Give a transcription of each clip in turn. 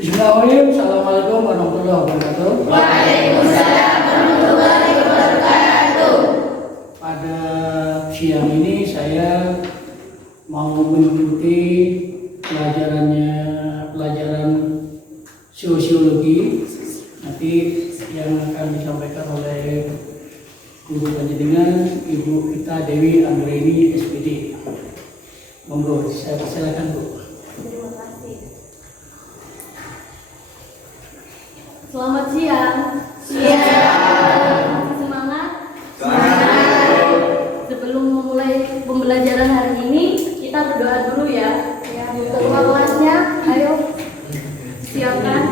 Bismillahirrahmanirrahim. Assalamualaikum warahmatullahi wabarakatuh. Waalaikumsalam warahmatullahi wabarakatuh. Pada siang ini saya mau mengikuti pelajaran sosiologi. Nanti yang akan disampaikan oleh guru panjenengan Ibu Ita Dewi Anggreni SPD. Monggo, saya silakan Bu. Terima kasih. Selamat siang. Siang. Masih semangat? Semangat. Sebelum memulai pembelajaran hari ini, kita berdoa dulu ya. Ketua kelasnya, ayo siapkan.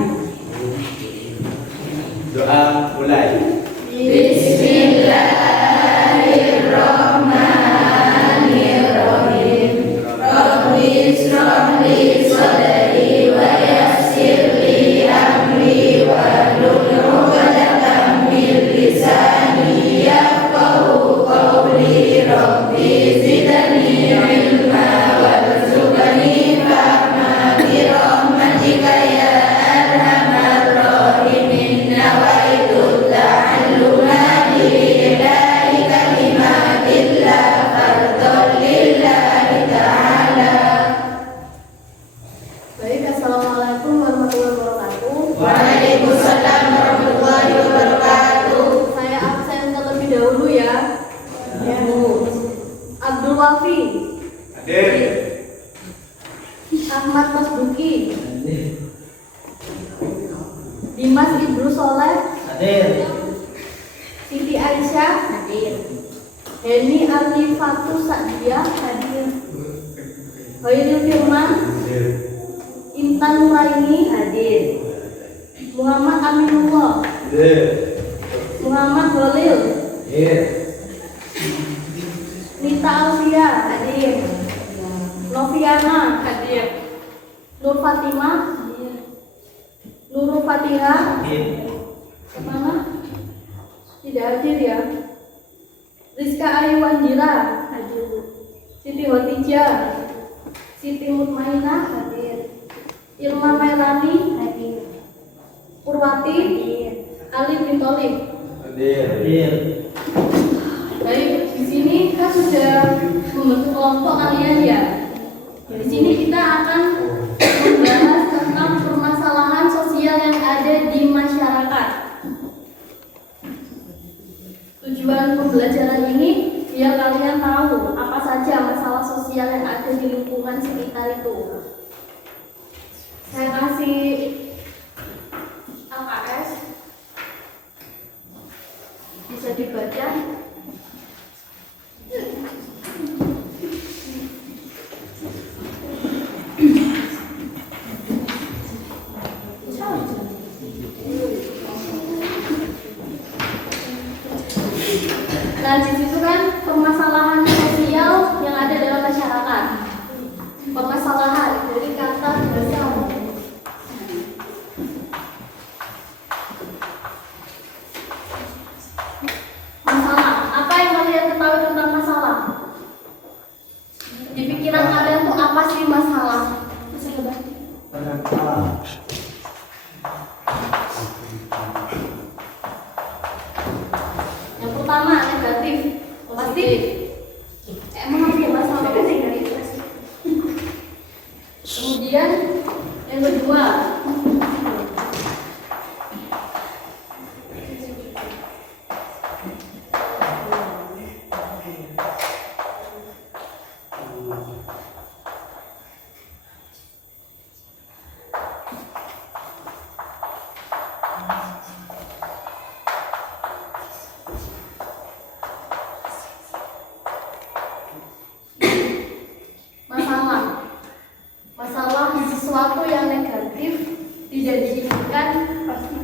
Doa mulai. Bismillahirrahmanirrahim. Rabbi shrah li sadri wa yassir li amri wahlul 'uqdatam min lisani yafqahu qawli. Rabbi zidni ilma warzuqni fahma bi rahmatika ya arhamar rahimin. Nawaitu ta'alluma lillahi kalimatillah fardhan lillahi ta'ala. Baik, assalamualaikum warahmatullahi wabarakatuh. Waalaikumsalam warahmatullahi wabarakatuh. Saya absen terlebih dahulu ya. Abdul Wafi, Hadir. Ahmad Masduki, Dimas Ibnu Soleh, Hadir. Siti Aisyah, hadir. Heni Arifatu Sa'diyah, hadir. Hoiril Firman, Hadir. Intan Nuraini, hadir. Muhammad Aminullah, Hadir. Muhammad Holil, Hadir. Nita Alfia, hadir. Noviana, hadir. Nur Fatimah, hadir. Nurul Fatihah, kemana? Tidak hadir ya. Rizka Ayuandira, hadir. Siti Hotijah, Siti Mutmainah, hadir. Ilma Mairani, hadir. Purwati, hadir. Ali bin Tholib. Hadir. Baik, di sini kan sudah membentuk kelompok kalian ya. Di sini kita akan membahas tentang permasalahan sosial yang ada di masyarakat. Tujuan pembelajaran ini biar kalian tahu apa saja masalah sosial yang ada di lingkungan sekitar itu. Saya kasih LKS, bisa dibaca. Nah, di situ kan permasalahan sosial yang ada dalam masyarakat. Permasalahan dari kata bahasa. Masalah. Apa yang kalian ketahui tentang masalah? Di pikiran kalian tuh apa sih masalah? Yang pertama negatif, pasti emang harus dibahas sama negatif. Kemudian yang kedua,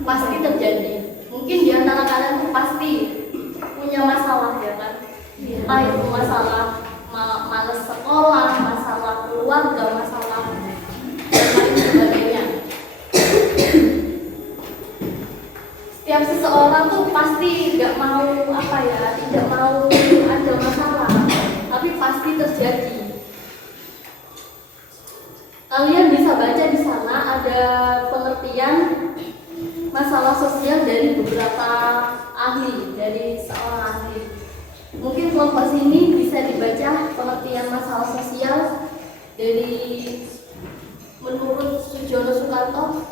pasti terjadi. Mungkin di antara kalian tuh pasti punya masalah ya kan? Entah itu masalah males sekolah, masalah keluarga, masalah dan lain sebagainya. Setiap seseorang tuh pasti tidak mau tidak mau ada masalah, tapi pasti terjadi. Kalian bisa baca di sana ada pengertian masalah sosial dari beberapa ahli, dari seorang ahli. Mungkin kelompok sini bisa dibaca pengertian masalah sosial dari menurut Sujono Sukanto.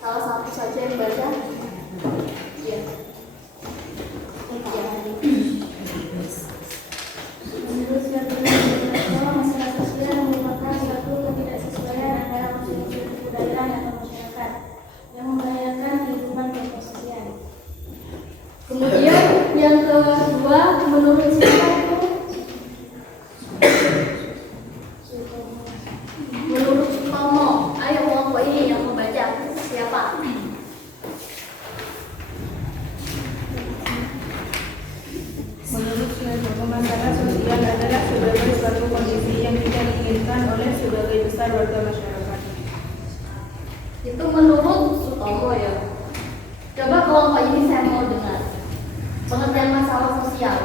Salah satu saja yang baca. Ya. Menurut suatu masalah sosial merupakan suatu ketidaksesuaian antara unsur-unsur kebudayaan atau masyarakat yang membahayakan kehidupan kelompok sosial. Kemudian yang kedua menurut siapa itu? Menurut Sutomo. Ayo kelompok ini yang membaca siapa? Menurut suatu masalah sosial adalah sebagai suatu kondisi yang tidak diinginkan oleh sebagai besar warga masyarakat. Itu menurut Sutomo ya. Coba kelompok ini saya mau dengar pengertian masalah sosial.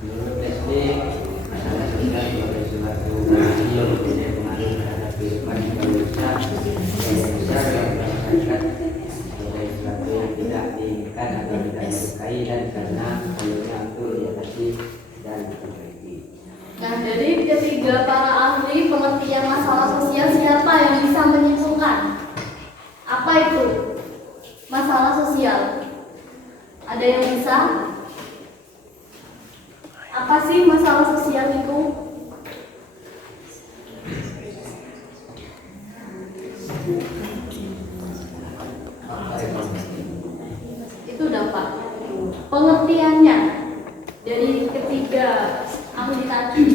Menurut SD, masalah sosial sebagai suatu kondisi yang mempunyai pengaruh terhadap kehidupan manusia yang besar dan masyarakat sebagai sesuatu yang tidak diinginkan atau tidak disukai dan karena perlunya untuk diatasi dan diperbaiki. Nah, dari ketiga para ahli pengertian masalah sosial, siapa yang bisa menyimpulkan apa itu masalah sosial? Ada yang bisa? Apa sih masalah sosial itu? Itu dapat. Pengertiannya dari ketiga ahli tadi.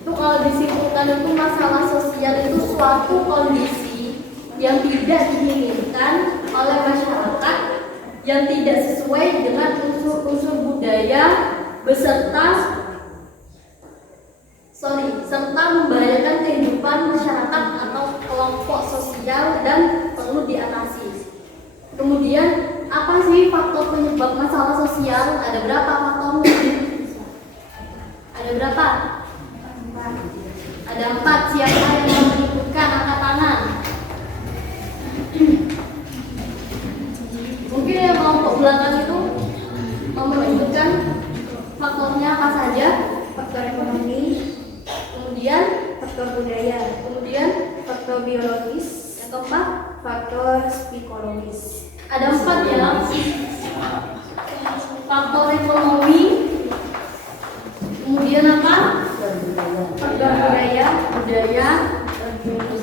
Itu kalau disimpulkan itu masalah sosial itu suatu kondisi yang tidak diinginkan oleh masyarakat, yang tidak sesuai dengan unsur-unsur budaya serta membahayakan kehidupan masyarakat atau kelompok sosial dan perlu diatasi. Kemudian apa sih faktor penyebab masalah sosial? Ada berapa faktornya? Ada berapa? Ada 4. Siapa yang mau menyebutkan? Angkat tangan. Mungkin yang kelompok belakang itu mau menyebutkan faktornya apa saja? Faktor ekonomi, Kemudian faktor budaya, kemudian faktor biologis, yang keempat faktor psikologis. ada 4 ya. Faktor ekonomi, kemudian apa? Faktor budaya,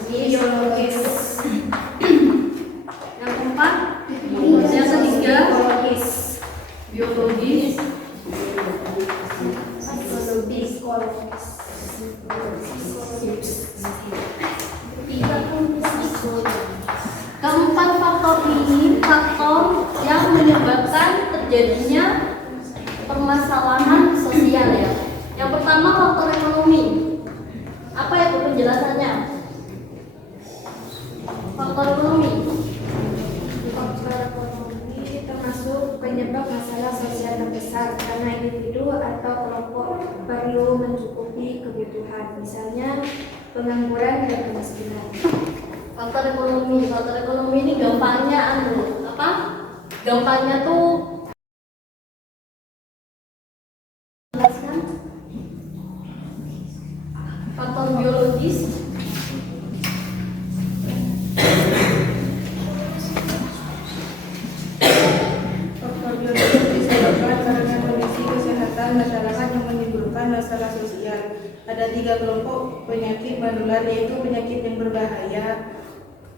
biologis. Yang keempat, yang ketiga, psikologis. biologis. Keempat faktor ini faktor yang menyebabkan terjadinya permasalahan sosial ya. Yang pertama faktor ekonomi. Apa itu penjelasannya? Faktor ekonomi. Faktor ekonomi termasuk penyebab masalah sosial terbesar karena individu atau kelompok perlu mencukupi kebutuhan, misalnya pengangguran dan kemiskinan. Faktor ekonomi ini gampangnya gampangnya tuh faktor biologis. Faktor biologis disebabkan karena kondisi kesehatan masyarakat yang menimbulkan masalah sosial. Ada 3 kelompok penyakit menular, yaitu penyakit yang berbahaya,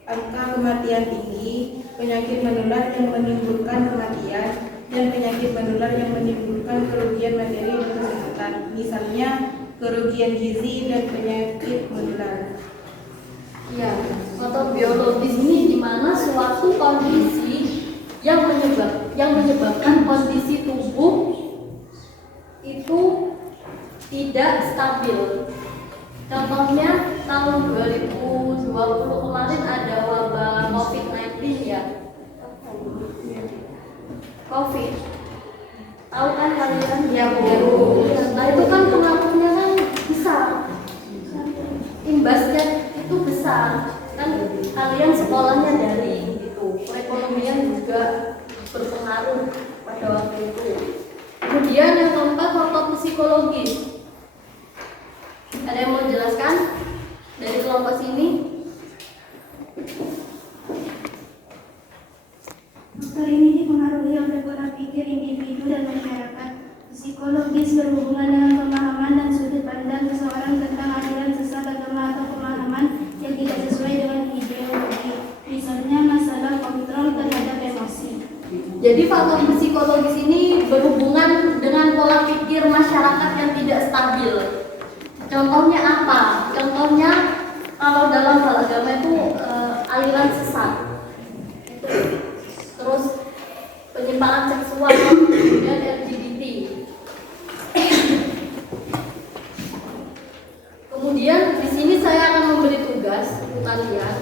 angka kematian tinggi, penyakit menular yang menimbulkan kematian, dan penyakit menular yang menimbulkan kerugian materi dan kesehatan, misalnya kerugian gizi dan penyakit menular. Ya, faktor biologis ini di mana suatu kondisi yang menyebabkan kondisi tubuh itu tidak stabil. Contohnya tahun 2020 kemarin ada wabah COVID-19 ya. COVID. Tahu kan kalian? Ya, Bu. Nah, itu kan pengaruhnya kan besar. Imbasnya itu besar. Kan kalian sekolahnya daring gitu. Perekonomian juga berpengaruh pada waktu itu. Kemudian yang keempat, faktor psikologis. Ada yang mau jelaskan dari kelompok sini? Faktor ini dipengaruhi oleh pola pikir individu dan masyarakat. Psikologis berhubungan dengan pemahaman dan sudut pandang seseorang tentang aliran sesat agama atau pemahaman yang tidak sesuai dengan ideologi. Misalnya masalah kontrol terhadap emosi. Jadi faktor psikologis ini berhubungan dengan pola pikir masyarakat yang tidak stabil. Contohnya apa? Contohnya kalau dalam hal agama itu aliran sesat, terus penyimpangan seksual, kemudian LGBT. Kemudian di sini saya akan memberi tugas untuk kalian.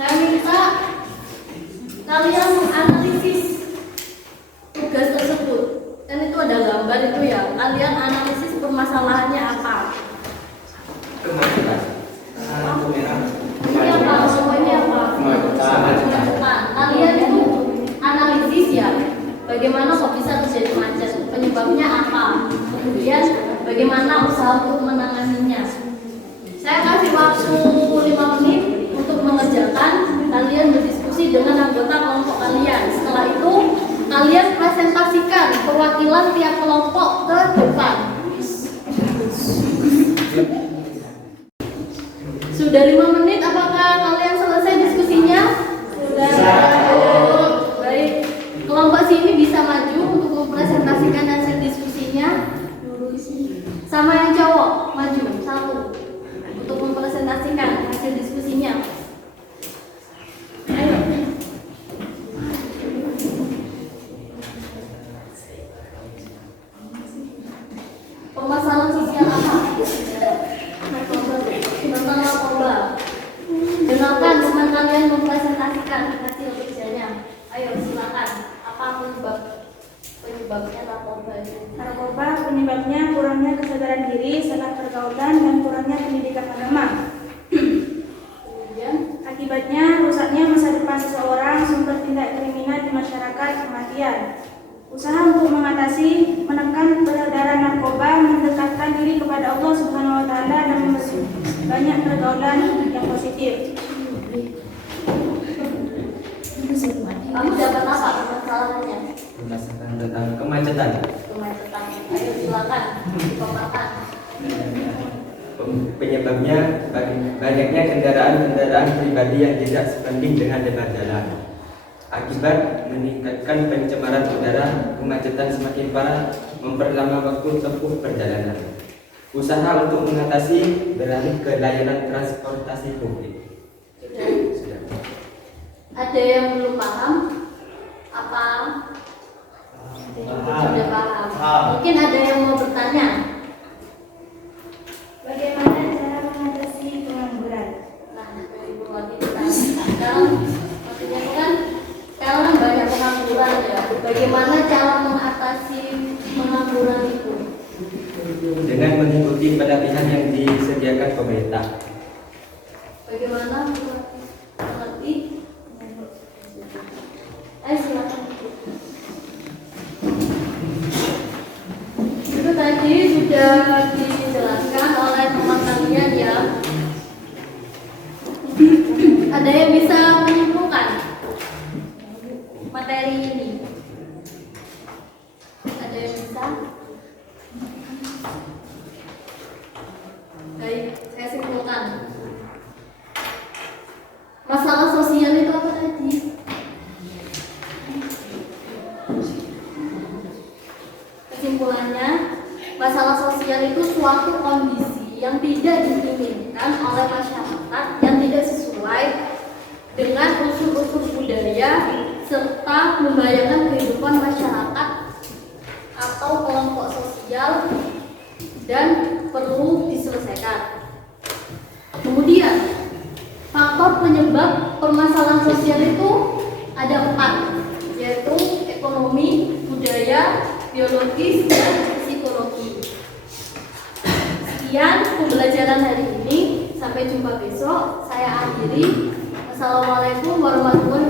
Saya minta kalian menganalisis tugas tersebut. Dan itu ada gambar itu ya. Kalian analisis permasalahannya apa? Kemacetan. Ini apa? Semuanya apa? Kemacetan. Kalian itu analisis ya. Bagaimana kok bisa terjadi macet? Penyebabnya apa? Kemudian bagaimana usaha untuk menanganinya? Saya kasih waktu 5 menit untuk mengerjakan. Kalian berdiskusi dengan anggota kelompok kalian. Setelah itu kalian presentasikan perwakilan tiap kelompok ke depan. Sudah 5 menit, apakah kalian selesai diskusinya? Sudah. Baik. Kelompok sini bisa maju untuk mempresentasikan hasil diskusinya. Sama yang cowok, maju satu untuk mempresentasikan hasil diskusinya. Ayo. Permasalahan sosial apa? Tentang narkoba. Dengarkan teman kalian mempresentasikan hasil kerjanya. Ayo silakan. Apa penyebabnya narkoba itu? Narkoba penyebabnya kurangnya kesadaran diri, salah pergaulan, dan kurangnya pendidikan agama. Kemudian Akibatnya rusaknya masa depan seseorang, sumber tindak kriminal di masyarakat, kematian. Usaha untuk mengatasi, menekan peredaran narkoba, mendekatkan diri kepada Allah Subhanahu wa Ta'ala, dan banyak pergaulan yang positif. kamu dapat apa permasalahannya? Berdasarkan tentang kemacetan. Kemacetan. Ayo silakan dipaparkan. Penyebabnya banyaknya kendaraan pribadi yang tidak sebanding dengan lebar jalan. Akibat meningkatkan pencemaran udara, kemacetan semakin parah, memperlama waktu tempuh perjalanan. Usaha untuk mengatasi beralih ke layanan transportasi publik. Sudah. Ada yang belum paham? Apa? Sudah paham. Mungkin ada yang mau bertanya. Bagaimana cara mengatasi pengangguran? Nah, dari Purwati bertanya. Sekarang maksudnya kan sekarang banyak pengangguran ya. Bagaimana cara mengatasi pengangguran itu? Dengan mengikuti pelatihan yang disediakan pemerintah. Bagaimana mengerti? Silakan. Itu tadi sudah dijelaskan oleh teman kalian ya. Ada yang bisa menyimpulkan materi ini? Ada yang bisa? Baik, saya simpulkan. tidak diinginkan oleh masyarakat yang tidak sesuai dengan unsur-unsur budaya serta membahayakan kehidupan masyarakat atau kelompok sosial dan perlu diselesaikan. Kemudian, faktor penyebab permasalahan sosial itu ada 4, yaitu ekonomi, budaya, biologis, dan psikologi. Sekian pembelajaran hari ini. Sampai jumpa besok. Saya akhiri. Assalamualaikum warahmatullahi wabarakatuh.